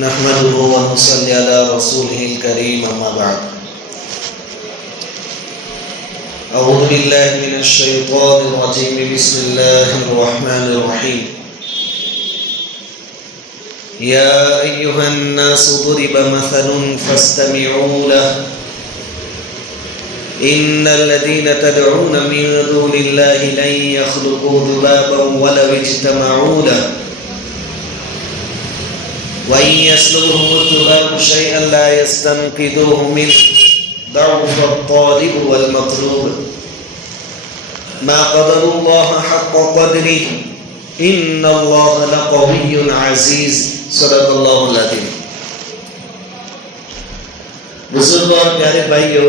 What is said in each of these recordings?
نحمده ونصلي على رسوله الكريم اما بعد اعوذ بالله من الشيطان الرجيم بسم الله الرحمن الرحيم يا ايها الناس ضرب مثل فاستمعوا له ان الذين تدعون من دون الله لن يخلقوا ذبابا ولو اجتمعوا له وَإِن يَسْلُبْهُمُ الذُّبَابُ شَيْئًا لَا يَسْتَنقِذُوهُ مِنْهُ ضَعُفَ الطَّالِبُ وَالْمَطْلُوبُ مَا قَدَرُوا اللَّهَ حَقَّ قَدْرِهِ إِنَّ اللَّهَ لَقَوِيٌّ عَزِيزٌ صدق اللہ العظیم۔ بزرگ اور پیارے بھائیو،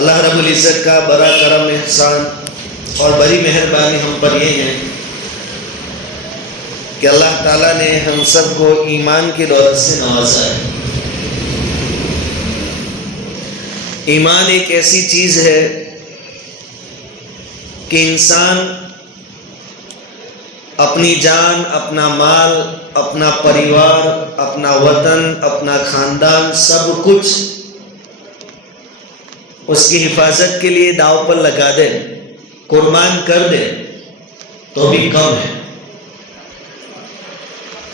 اللہ رب العزت کا بڑا کرم احسان اور بڑی مہربانی ہم پر یہ ہے کہ اللہ تعالیٰ نے ہم سب کو ایمان کی دولت سے نوازا ہے۔ ایمان ایک ایسی چیز ہے کہ انسان اپنی جان، اپنا مال، اپنا پریوار، اپنا وطن، اپنا خاندان، سب کچھ اس کی حفاظت کے لیے داؤ پر لگا دے، قربان کر دے تو بھی کم ہے،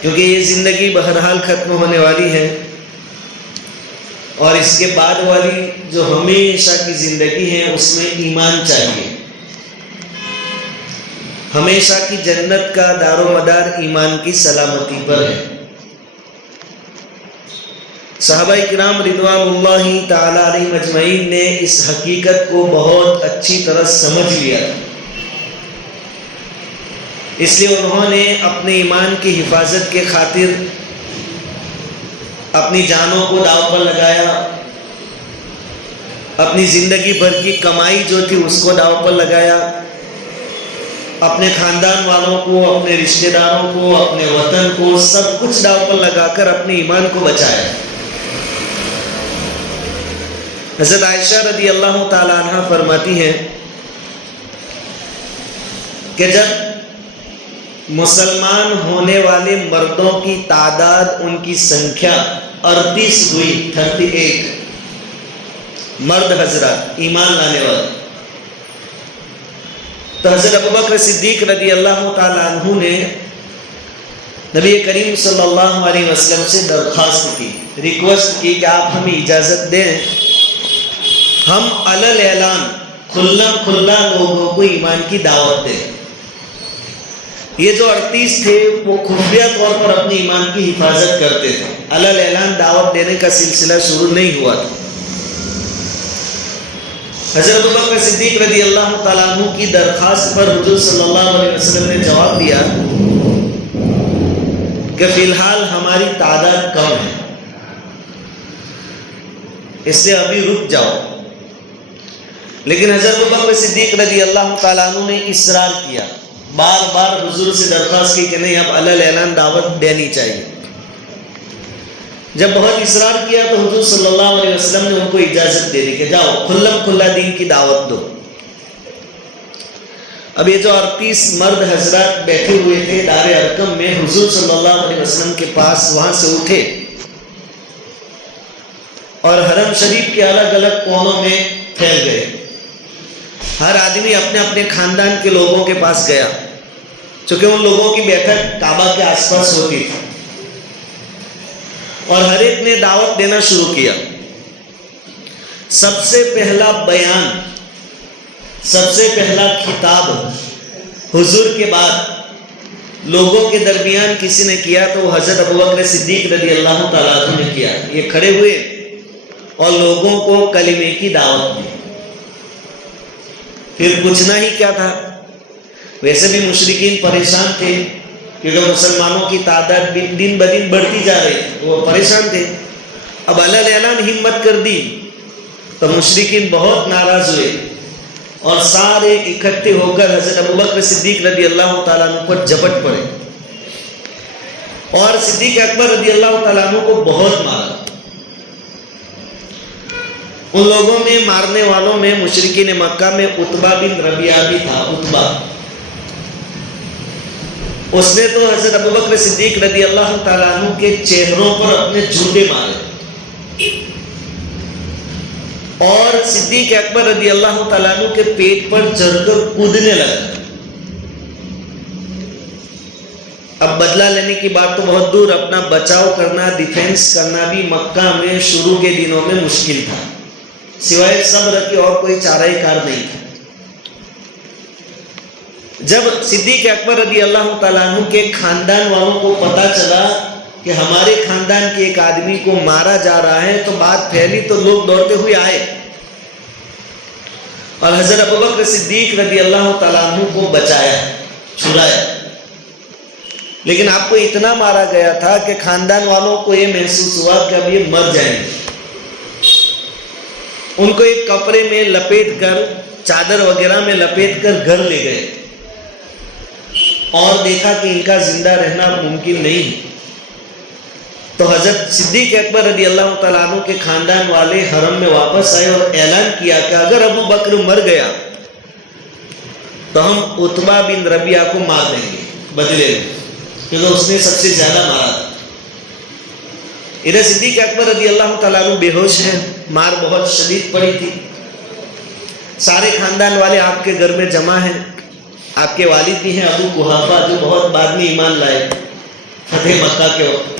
کیونکہ یہ زندگی بہرحال ختم ہونے والی ہے، اور اس کے بعد والی جو ہمیشہ کی زندگی ہے اس میں ایمان چاہیے۔ ہمیشہ کی جنت کا دار و مدار ایمان کی سلامتی پر ہے۔ صحابہ کرام رضوان اللہ تعالی علیہم اجمعین نے اس حقیقت کو بہت اچھی طرح سمجھ لیا تھا، اس لیے انہوں نے اپنے ایمان کی حفاظت کے خاطر اپنی جانوں کو داؤ پر لگایا، اپنی زندگی بھر کی کمائی جو تھی اس کو داؤ پر لگایا، اپنے خاندان والوں کو، اپنے رشتہ داروں کو، اپنے وطن کو، سب کچھ داؤ پر لگا کر اپنے ایمان کو بچایا۔ حضرت عائشہ رضی اللہ تعالی عنہ فرماتی ہیں کہ جب مسلمان ہونے والے مردوں کی تعداد، ان کی سنکھیا 38 ہوئی، 38 مرد حضرات ایمان لانے والے، تو حضرت ابوبکر صدیق رضی اللہ تعالی عنہ نے نبی کریم صلی اللہ علیہ وسلم سے درخواست کی، ریکویسٹ کی کہ آپ ہمیں اجازت دیں، ہم علل اعلان کھلا لوگوں کو ایمان کی دعوت دیں۔ یہ جو 38 تھے وہ خفیہ طور پر اپنی ایمان کی حفاظت کرتے تھے، علل اعلان دعوت دینے کا سلسلہ شروع نہیں ہوا تھا۔ حضرت ابوبکر صدیق رضی اللہ تعالیٰ عنہ کی درخواست پر حضور صلی اللہ علیہ وسلم نے جواب دیا کہ فی الحال ہماری تعداد کم ہے، اس سے ابھی رک جاؤ۔ لیکن حضرت ابوبکر صدیق رضی اللہ تعالیٰ عنہ نے اصرار کیا، بار بار حضور سے درخواست کی کہ نہیں، اب علل اعلان دعوت دینی چاہیے۔ جب بہت اصرار کیا تو حضور صلی اللہ علیہ وسلم نے ان کو اجازت دے دی کہ جاؤ کھلا دین کی دعوت دو۔ اب یہ جو 38 مرد حضرات بیٹھے ہوئے تھے دار ارقم میں، حضور صلی اللہ علیہ وسلم کے پاس وہاں سے اٹھے اور حرم شریف کے الگ الگ کونوں میں پھیل گئے۔ ہر آدمی اپنے اپنے خاندان کے لوگوں کے پاس گیا، چونکہ ان لوگوں کی بیٹھک کعبہ کے آس پاس ہوتی تھی، اور ہر ایک نے دعوت دینا شروع کیا۔ سب سے پہلا بیان، سب سے پہلا خطاب حضور کے بعد لوگوں کے درمیان کسی نے کیا تو وہ حضرت ابوبکر صدیق رضی اللہ تعالیٰ عنہ نے کیا۔ یہ کھڑے ہوئے اور لوگوں کو کلمے کی دعوت دی۔ پھر پوچھنا ہی کیا تھا، ویسے بھی مشرکین پریشان تھے کیونکہ مسلمانوں کی تعداد دن بدن بڑھتی جا رہی تھی، وہ پریشان تھے۔ اب علل اعلان ہمت کر دی تو مشرکین بہت ناراض ہوئے اور سارے اکٹھے ہو کر حضرت ابوبکر صدیق رضی اللہ تعالیٰ عنہ پر جھپٹ پڑے اور صدیق اکبر رضی اللہ تعالیٰ عنہ کو بہت مارا۔ ان لوگوں میں مارنے والوں میں مشرکین مکہ میں عتبہ بن ربیعہ بھی تھا۔ عتبہ اس نے تو حضرت ابوبکر صدیق رضی اللہ تعالیٰ عنہ کے چہروں پر اپنے جوتے مارے اور صدیق اکبر رضی اللہ تعالیٰ عنہ کے پیٹ پر چڑھ کر کودنے لگا. اب بدلہ لینے کی بات تو بہت دور، اپنا بچاؤ کرنا، ڈیفینس کرنا بھی مکہ میں شروع کے دنوں میں مشکل تھا، سوائے صبر کے اور کوئی چارہ کار نہیں تھا. جب صدیق اکبر رضی اللہ تعالیٰ عنہ کے خاندان والوں کو پتا چلا کہ ہمارے خاندان کے ایک آدمی کو مارا جا رہا ہے تو بات پھیلی، تو لوگ دوڑتے ہوئے آئے اور حضرت ابوبکر صدیق رضی اللہ تعالیٰ عنہ کو بچایا، چھڑایا. لیکن آپ کو اتنا مارا گیا تھا کہ خاندان والوں کو یہ محسوس ہوا کہ اب یہ مر جائیں گے. ان کو ایک کپڑے میں لپیٹ کر، چادر وغیرہ میں لپیٹ کر گھر لے گئے اور دیکھا کہ ان کا زندہ رہنا ممکن نہیں. تو حضرت صدیق اکبر رضی اللہ تعالیٰ عنہ کے خاندان والے حرم میں واپس آئے اور اعلان کیا کہ اگر ابو بکر مر گیا تو ہم عتبہ بن ربیعہ کو مار دیں گے بدلے میں، کیونکہ اس نے سب سے زیادہ مارا تھا. ادھر صدیق اکبر رضی اللہ تعالیٰ عنہ بے ہوش ہیں، مار بہت شدید پڑی تھی. سارے خاندان والے آپ کے گھر میں جمع ہیں. آپ کے والد بھی ہیں ابو قحافہ، جو بہت بعد میں ایمان لائے فتح مکہ کے وقت.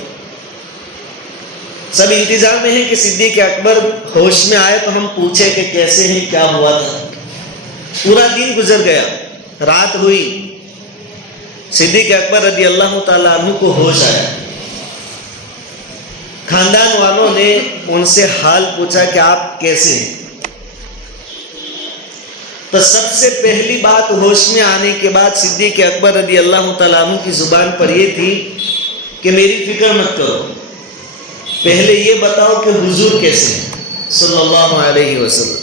سب انتظار میں ہیں کہ صدیق اکبر ہوش میں آئے تو ہم پوچھیں کہ کیسے ہیں، کیا ہوا تھا. پورا دن گزر گیا، رات ہوئی، صدیق اکبر رضی اللہ تعالیٰ عنہ کو ہوش آیا. خاندان والوں نے ان سے حال پوچھا کہ آپ کیسے ہیں. تو سب سے پہلی بات ہوش میں آنے کے بعد صدیق اکبر رضی اللہ تعالیٰ عنہ کی زبان پر یہ تھی کہ میری فکر مت کرو، پہلے یہ بتاؤ کہ حضور کیسے ہیں صلی اللہ علیہ وسلم.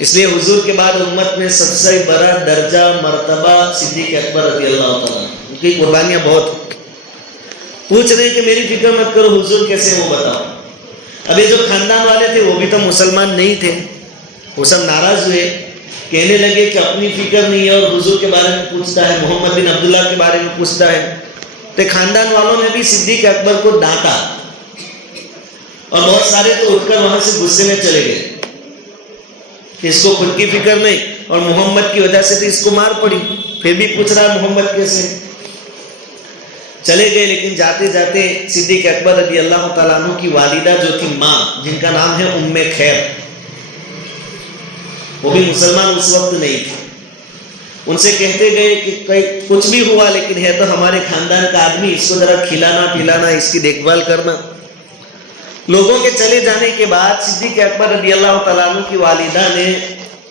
اس لیے حضور کے بعد امت میں سب سے بڑا درجہ مرتبہ صدیق اکبر رضی اللہ تعالیٰ، ان کی قربانیاں بہت. پوچھ رہے کہ میری فکر مت کرو، حضور کیسے وہ بتاؤ. اب یہ جو خاندان والے تھے وہ بھی تو مسلمان نہیں تھے، وہ سب ناراض ہوئے، کہنے لگے کہ اپنی فکر نہیں ہے اور حضور کے بارے میں پوچھتا ہے، محمد بن عبداللہ کے بارے میں پوچھتا ہے. تو خاندان والوں نے بھی صدیق اکبر کو ڈانٹا اور بہت سارے تو اٹھ کر وہاں سے غصے میں چلے گئے کہ اس کو خود کی فکر نہیں اور محمد کی وجہ سے تو اس کو مار پڑی، پھر بھی پوچھ رہا ہے محمد کیسے. چلے گئے. لیکن جاتے جاتے صدیق اکبر رضی اللہ تعالیٰ عنہ کی والدہ جو تھی ماں، جن کا نام ہے ام خیر، وہ بھی مسلمان اس وقت نہیں تھی. ان سے کہتے گئے کہ کچھ بھی ہوا لیکن ہے تو ہمارے خاندان کا آدمی، اس کو ذرا کھلانا پلانا، اس کی دیکھ بھال کرنا. لوگوں کے چلے جانے کے بعد صدیق اکبر رضی اللہ تعالیٰ عنہ کی والدہ نے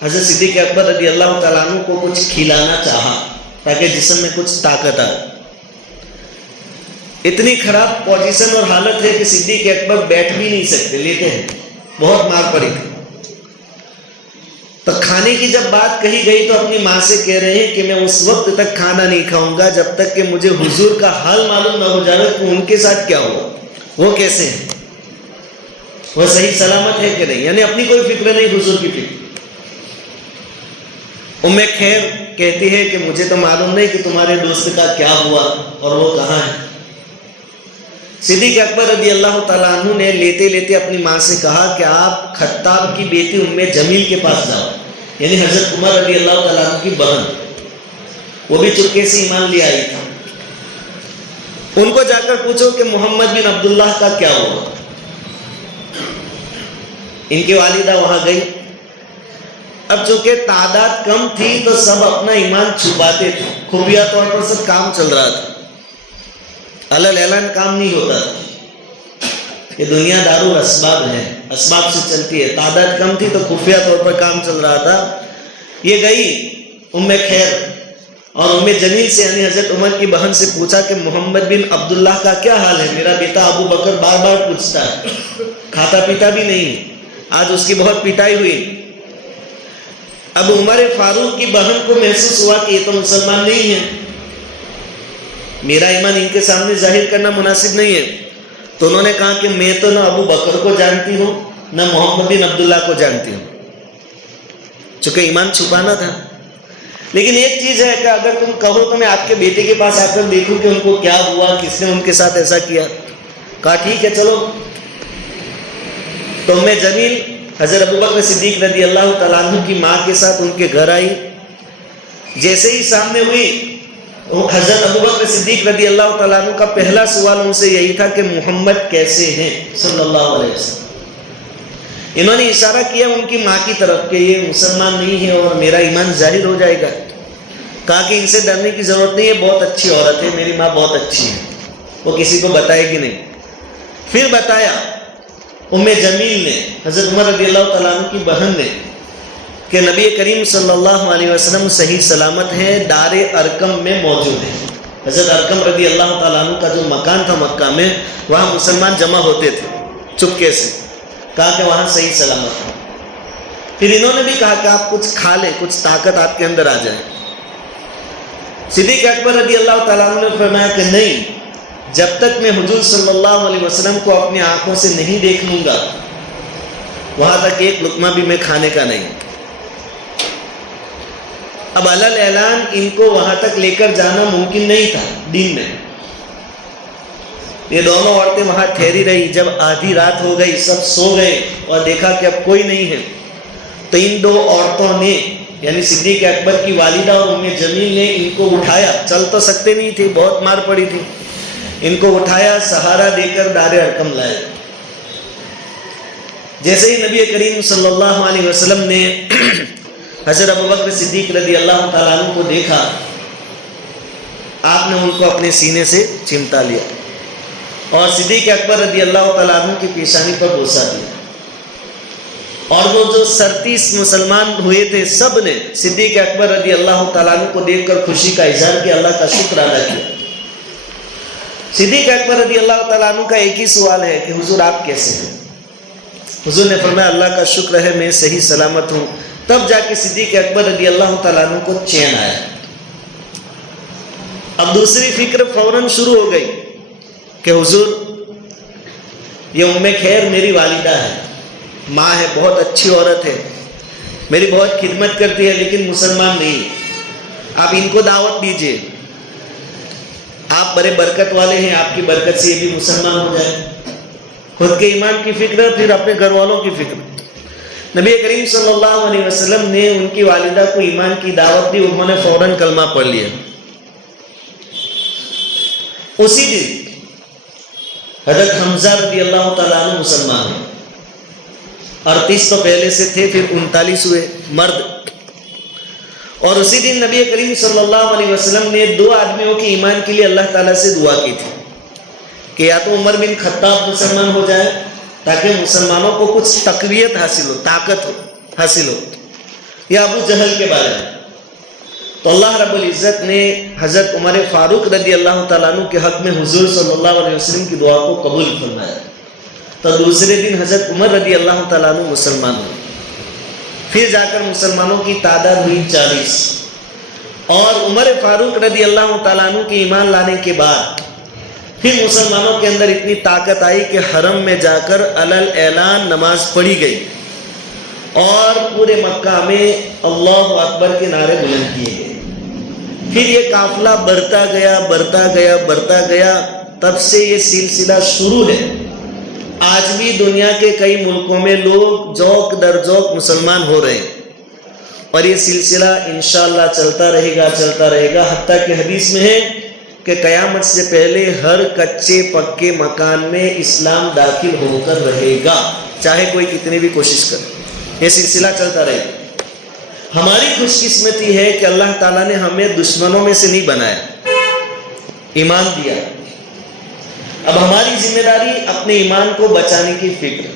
حضرت صدیق اکبر رضی اللہ تعالیٰ عنہ کو کچھ کھلانا چاہا تاکہ جسم میں کچھ طاقت آئے. اتنی خراب پوزیشن اور حالت ہے کہ صدیق اکبر بیٹھ بھی نہیں سکتے، لیتے ہیں، بہت مار پڑی تھی. تو کھانے کی جب بات کہی گئی تو اپنی ماں سے کہہ رہے ہیں کہ میں اس وقت تک کھانا نہیں کھاؤں گا جب تک کہ مجھے حضور کا حال معلوم نہ ہو جائے کہ ان کے ساتھ کیا ہوا، وہ کیسے ہیں، وہ صحیح سلامت ہے کہ نہیں. یعنی اپنی کوئی فکر نہیں، حضور کی فکر. ام خیر کہتی ہے کہ مجھے تو معلوم نہیں کہ تمہارے دوست کا کیا ہوا اور وہ کہاں ہے. صدیق اکبر رضی اللہ تعالیٰ عنہ نے لیتے لیتے اپنی ماں سے کہا کہ آپ خطاب کی بیٹی ام جمیل کے پاس جاؤ، یعنی حضرت عمر رضی اللہ تعالیٰ عنہ کی بہن، وہ بھی چپکے سے ایمان لے آئی تھی. ان کو جا کر پوچھو کہ محمد بن عبداللہ کا کیا ہوا. ان کی والدہ وہاں گئی. اب چونکہ تعداد کم تھی تو سب اپنا ایمان چھپاتے تھے، خفیہ طور پر سب کام چل رہا تھا، علل اعلان کام نہیں ہوتا. یہ دنیا دارو اسباب ہے، اسباب سے چلتی ہے. تعداد کم تھی تو خفیہ طور پر کام چل رہا تھا. یہ گئی ام خیر اور ام جمیل سے یعنی حضرت عمر کی بہن سے پوچھا کہ محمد بن عبداللہ کا کیا حال ہے. میرا بیٹا ابو بکر بار بار پوچھتا ہے، کھاتا پیتا بھی نہیں، آج اس کی بہت پٹائی ہوئی. اب عمر فاروق کی بہن کو محسوس ہوا کہ یہ تو مسلمان نہیں ہے، میرا ایمان ان کے سامنے ظاہر کرنا مناسب نہیں ہے. تو انہوں نے کہا کہ میں تو نہ ابو بکر کو جانتی ہوں نہ محمد بن عبداللہ کو جانتی ہوں، چونکہ ایمان چھپانا تھا. لیکن ایک چیز ہے کہ اگر تم کہو تو میں آپ کے بیٹے کے پاس آ کر دیکھوں کہ ان کو کیا ہوا, کس نے ان کے ساتھ ایسا کیا. کہا ٹھیک ہے چلو. تو ام جمیل حضرت ابوبکر صدیق رضی اللہ تعالیٰ عنہ کی ماں کے ساتھ ان کے گھر آئی. جیسے ہی سامنے ہوئی, حضرت ابوبکر صدیق رضی اللہ تعالیٰ عنہ کا پہلا سوال ان سے یہی تھا کہ محمد کیسے ہیں صلی اللہ علیہ وسلم. انہوں نے اشارہ کیا ان کی ماں کی طرف کہ یہ مسلمان نہیں ہے اور میرا ایمان ظاہر ہو جائے گا. کہا کہ ان سے ڈرنے کی ضرورت نہیں ہے, بہت اچھی عورت ہے, میری ماں بہت اچھی ہے, وہ کسی کو بتائے گی نہیں. پھر بتایا ام جمیل نے, حضرت عمر رضی اللہ تعالیٰ عنہ کی بہن نے, کہ نبی کریم صلی اللہ علیہ وسلم صحیح سلامت ہیں, دار ارقم میں موجود ہیں. حضرت ارقم رضی اللہ تعالیٰ عنہ کا جو مکان تھا مکہ میں, وہاں مسلمان جمع ہوتے تھے چپکے سے. کہا کہ وہاں صحیح سلامت ہے. پھر انہوں نے بھی کہا کہ آپ کچھ کھا لیں, کچھ طاقت آپ کے اندر آ جائے. صدیق اکبر رضی اللہ تعالیٰ عنہ نے فرمایا کہ نہیں, جب تک میں حضور صلی اللہ علیہ وسلم کو اپنی آنکھوں سے نہیں دیکھ لوں گا وہاں تک ایک لقمہ بھی میں کھانے کا نہیں. اب علل اعلان ان کو وہاں تک لے کر جانا ممکن نہیں تھا دن میں. یہ دونوں عورتیں وہاں ٹھہری رہی. جب آدھی رات ہو گئی, سب سو گئے اور دیکھا کہ اب کوئی نہیں ہے, تو ان دو عورتوں نے یعنی صدیق اکبر کی والدہ اور ام جمیل نے ان کو اٹھایا. چل تو سکتے نہیں تھے, بہت مار پڑی تھی. ان کو اٹھایا, سہارا دے کر دار ارقم لائے. جیسے ہی نبی کریم صلی اللہ علیہ وسلم نے حضرت ابوبکر صدیق رضی اللہ تعالیٰ عنہ کو دیکھا, آپ نے ان کو اپنے سینے سے چمٹا لیا اور صدیق اکبر رضی اللہ تعالیٰ عنہ کی پیشانی پر بوسہ دیا. اور وہ جو 37 مسلمان ہوئے تھے سب نے صدیق اکبر رضی اللہ تعالیٰ عنہ کو دیکھ کر خوشی کا اظہار کیا, اللہ کا شکر ادا کیا. صدیق اکبر رضی اللہ تعالیٰ عنہ کا ایک ہی سوال ہے کہ حضور آپ کیسے ہیں؟ حضور نے فرمایا اللہ کا شکر ہے میں صحیح سلامت ہوں. تب جا کے صدیق اکبر رضی اللہ تعالیٰ عنہ کو چین آیا. اب دوسری فکر فوراً شروع ہو گئی کہ حضور یہ ام خیر میری والدہ ہے, ماں ہے, بہت اچھی عورت ہے, میری بہت خدمت کرتی ہے, لیکن مسلمان نہیں. آپ ان کو دعوت دیجئے, آپ بڑے برکت والے ہیں, آپ کی برکت سے یہ بھی مسلمان ہو جائے. خود کے ایمان کی فکر, پھر اپنے گھر والوں کی فکر. نبی کریم صلی اللہ علیہ وسلم نے ان کی والدہ کو ایمان کی دعوت دی, انہوں نے فوراً کلمہ پڑھ لیا. اسی دن حضرت حمزہ رضی اللہ تعالیٰ عنہ مسلمان ہیں. 38 تو پہلے سے تھے, پھر 39 ہوئے مرد. اور اسی دن نبی کریم صلی اللہ علیہ وسلم نے 2 آدمیوں کے ایمان کے لیے اللہ تعالیٰ سے دعا کی تھی کہ یا تو عمر بن خطاب مسلمان ہو جائے تاکہ مسلمانوں کو کچھ تقویت حاصل ہو, طاقت حاصل ہو, یا ابو جہل کے بارے میں. تو اللہ رب العزت نے حضرت عمر فاروق رضی اللہ تعالیٰ عنہ کے حق میں حضور صلی اللہ علیہ وسلم کی دعا کو قبول فرمایا. تو دوسرے دن حضرت عمر رضی اللہ تعالیٰ عنہ مسلمان ہوئے. پھر جا کر مسلمانوں کی تعداد ہوئی 40. اور عمر فاروق رضی اللہ تعالیٰ عنہ کے ایمان لانے کے بعد پھر مسلمانوں کے اندر اتنی طاقت آئی کہ حرم میں جا کر علل اعلان نماز پڑھی گئی اور پورے مکہ میں اللہ اکبر کے نعرے بلند کیے گئے. پھر یہ قافلہ بڑھتا گیا بڑھتا گیا بڑھتا گیا. تب سے یہ سلسلہ شروع ہے. آج بھی دنیا کے کئی ملکوں میں لوگ ذوق در ذوق مسلمان ہو رہے ہیں, اور یہ سلسلہ انشاءاللہ چلتا رہے گا چلتا رہے گا, حتیٰ کہ حدیث میں ہے کہ قیامت سے پہلے ہر کچے پکے مکان میں اسلام داخل ہو کر رہے گا, چاہے کوئی کتنی بھی کوشش کرے. یہ سلسلہ چلتا رہے گا. ہماری خوش قسمتی ہے کہ اللہ تعالیٰ نے ہمیں دشمنوں میں سے نہیں بنایا, ایمان دیا. اب ہماری ذمہ داری اپنے ایمان کو بچانے کی فکر,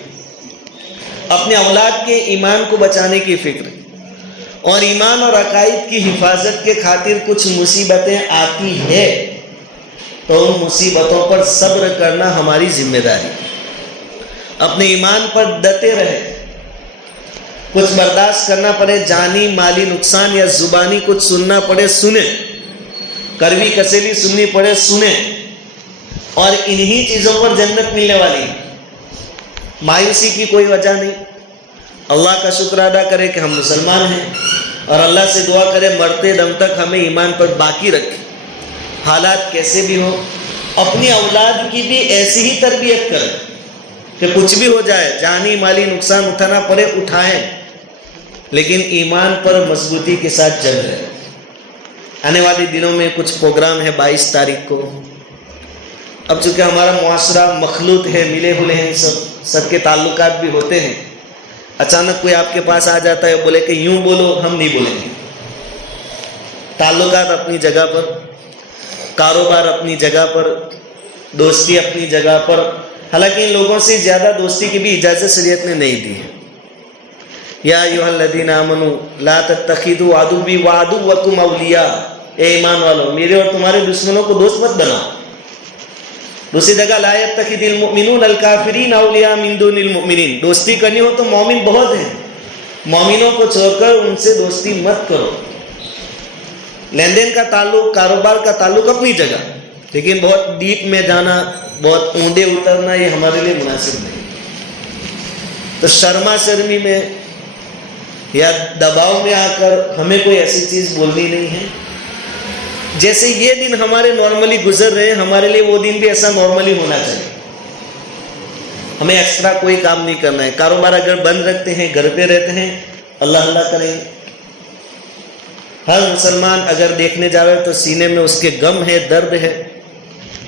اپنے اولاد کے ایمان کو بچانے کی فکر, اور ایمان اور عقائد کی حفاظت کے خاطر کچھ مصیبتیں آتی ہیں تو ان مصیبتوں پر صبر کرنا ہماری ذمہ داری. اپنے ایمان پر ڈٹے رہے, کچھ برداشت کرنا پڑے, جانی مالی نقصان یا زبانی کچھ سننا پڑے سنیں, کڑوی کسیلی سننی پڑے سنیں, اور انہی چیزوں پر جنت ملنے والی ہے. مایوسی کی کوئی وجہ نہیں. اللہ کا شکر ادا کرے کہ ہم مسلمان ہیں, اور اللہ سے دعا کرے مرتے دم تک ہمیں ایمان پر باقی رکھے، حالات کیسے بھی ہو۔ اپنی اولاد کی بھی ایسی ہی تربیت کریں کہ کچھ بھی ہو جائے، جانی مالی نقصان اٹھانا پڑے اٹھائیں، لیکن ایمان پر مضبوطی کے ساتھ چل رہے۔ آنے والے دنوں میں کچھ پروگرام ہے 22 تاریخ کو۔ اب چونکہ ہمارا معاشرہ مخلوط ہے، ملے ہوئے ہیں، سب کے تعلقات بھی ہوتے ہیں، اچانک کوئی آپ کے پاس آ جاتا ہے بولے کہ یوں بولو، ہم نہیں بولیں گے۔ تعلقات اپنی جگہ پر، کاروبار اپنی جگہ پر، دوستی اپنی جگہ پر، حالانکہ ان لوگوں سے زیادہ دوستی کی بھی اجازت شریعت نے نہیں دی ہے۔ یا ایھا الذین آمنوا لا تتخذوا عدوی وعدوکم اولیاء، اے ایمان والو میرے اور تمہارے دشمنوں کو دوست مت بناؤ۔ دوسری جگہ لا یتخذ المؤمنون الکافرین اولیاء من دون المؤمنین، دوستی کرنی ہو تو مومن بہت ہیں، مومنوں کو چھوڑ کر ان سے دوستی مت کرو۔ لین دین کا تعلق، کاروبار کا تعلق اپنی جگہ، لیکن بہت ڈیپ میں جانا، بہت اونڈے اترنا یہ ہمارے لیے مناسب نہیں۔ تو شرما شرمی میں یا دباؤ میں آ کر ہمیں کوئی ایسی چیز بولنی نہیں ہے۔ جیسے یہ دن ہمارے نارملی گزر رہے ہیں، ہمارے لیے وہ دن بھی ایسا نارملی ہونا چاہیے۔ ہمیں ایکسٹرا کوئی کام نہیں کرنا ہے۔ کاروبار اگر بند رکھتے ہیں، گھر پہ رہتے ہیں، اللہ اللہ کریں گے۔ ہر مسلمان اگر دیکھنے جا رہا ہے تو سینے میں اس کے غم ہے، درد ہے،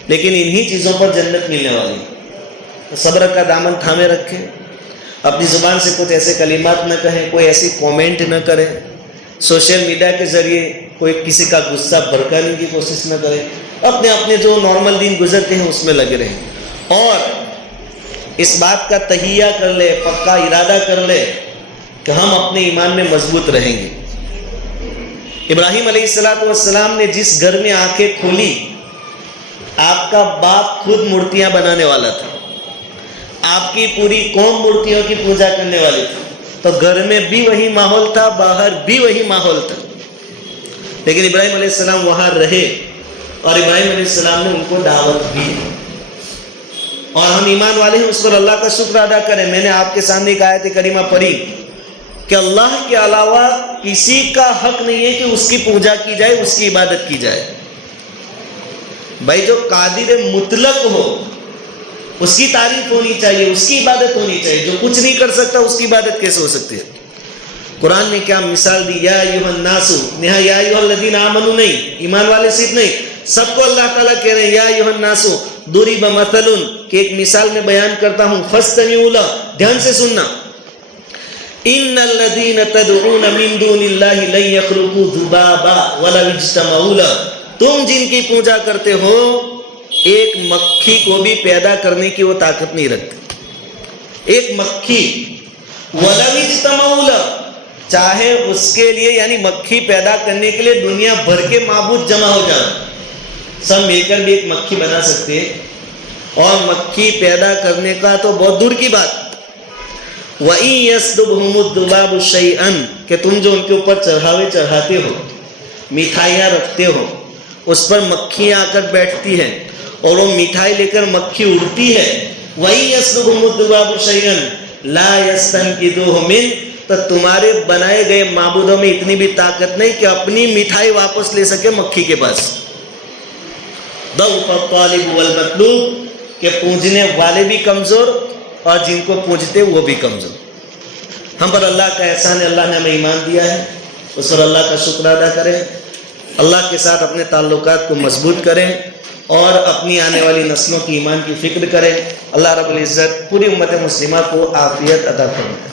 لیکن انہی چیزوں پر جنت ملنے والی ہے۔ صبر کا دامن تھامے رکھیں، اپنی زبان سے کچھ ایسے کلمات نہ کہیں، کوئی ایسی کومنٹ نہ کریں، سوشل میڈیا کے ذریعے کوئی کسی کا غصہ بھڑکانے کی کوشش نہ کریں، اپنے جو نارمل دن گزرتے ہیں اس میں لگے رہیں، اور اس بات کا تہیہ کر لے، پکا ارادہ کر لے کہ ہم اپنے ایمان میں مضبوط رہیں گے۔ ابراہیم علیہ السلام نے جس گھر میں آنکھیں کھولی، آپ کا باپ خود مورتیاں بنانے والا تھا، آپ کی پوری قوم مورتیوں کی پوجا کرنے والی تھی، تو گھر میں بھی وہی ماحول تھا، باہر بھی وہی ماحول تھا، لیکن ابراہیم علیہ السلام وہاں رہے، اور ابراہیم علیہ السلام نے ان کو دعوت دی، اور ہم ایمان والے ہیں اس پر اللہ کا شکر ادا کریں۔ میں نے آپ کے سامنے ایک آیت کریمہ پڑھی کہ اللہ کے علاوہ کسی کا حق نہیں ہے کہ اس کی پوجا کی جائے، اس کی عبادت کی جائے۔ بھائی جو قادر مطلق ہو اس کی تعریف ہونی چاہیے، اس کی عبادت ہونی چاہیے۔ جو کچھ نہیں کر سکتا اس کی عبادت کیسے ہو سکتی ہے؟ قرآن نے کیا مثال دی، یا ایھا الناس، یہاں یا ایھا الذین آمنوا نہیں، ایمان والے صرف نہیں، سب کو اللہ تعالیٰ کہہ رہے ہیں یا ایھا الناس ضرب مثل، کہ ایک مثال میں بیان کرتا ہوں، فاستمعوا لہ، دھیان سے سننا، ان الذین تدعون من دون اللہ لن یخلقوا ذبابا ولو اجتمعوا لہ، تم جن کی پوجا کرتے ہو ایک مکھی کو بھی پیدا کرنے کی وہ طاقت نہیں رکھتے۔ ایک مکھی، وَلَوْ اجْتَمَعُوا لَهُ، چاہے اس کے لیے یعنی مکھی پیدا کرنے کے لیے دنیا بھر کے معبود جمع ہو جائیں، سب مل کر بھی ایک مکھی بنا سکتے ہیں، اور مکھی پیدا کرنے کا تو بہت دور کی بات۔ وَإِن يَسْلُبْهُمُ الذُّبَابُ شَيْئًا، کہ تم جو ان کے اوپر چڑھاتے ہو، مٹھائیاں رکھتے ہو، اس پر مکھیاں آ کر بیٹھتی ہیں، اور وہ مٹھائی لے کر مکھی اڑتی ہے۔ وَإِن يَسْلُبْهُمُ الذُّبَابُ شَيْئًا لَا يَسْتَنقِذُوهُ مِنْهُ، تو تمہارے بنائے گئے معبودوں میں اتنی بھی طاقت نہیں کہ اپنی مٹھائی واپس لے سکے مکھی کے پاس۔ ضعف الطالب والمطلوب، کہ پوجنے والے بھی کمزور اور جن کو پوجتے وہ بھی کمزور۔ ہم پر اللہ کا احسان ہے، اللہ نے ہمیں ایمان دیا ہے، اس پر اللہ کا شکر ادا کریں، اللہ کے ساتھ اپنے تعلقات کو مضبوط کریں، اور اپنی آنے والی نسلوں کی ایمان کی فکر کریں۔ اللہ رب العزت پوری امت مسلمہ کو عافیت عطا فرمائے۔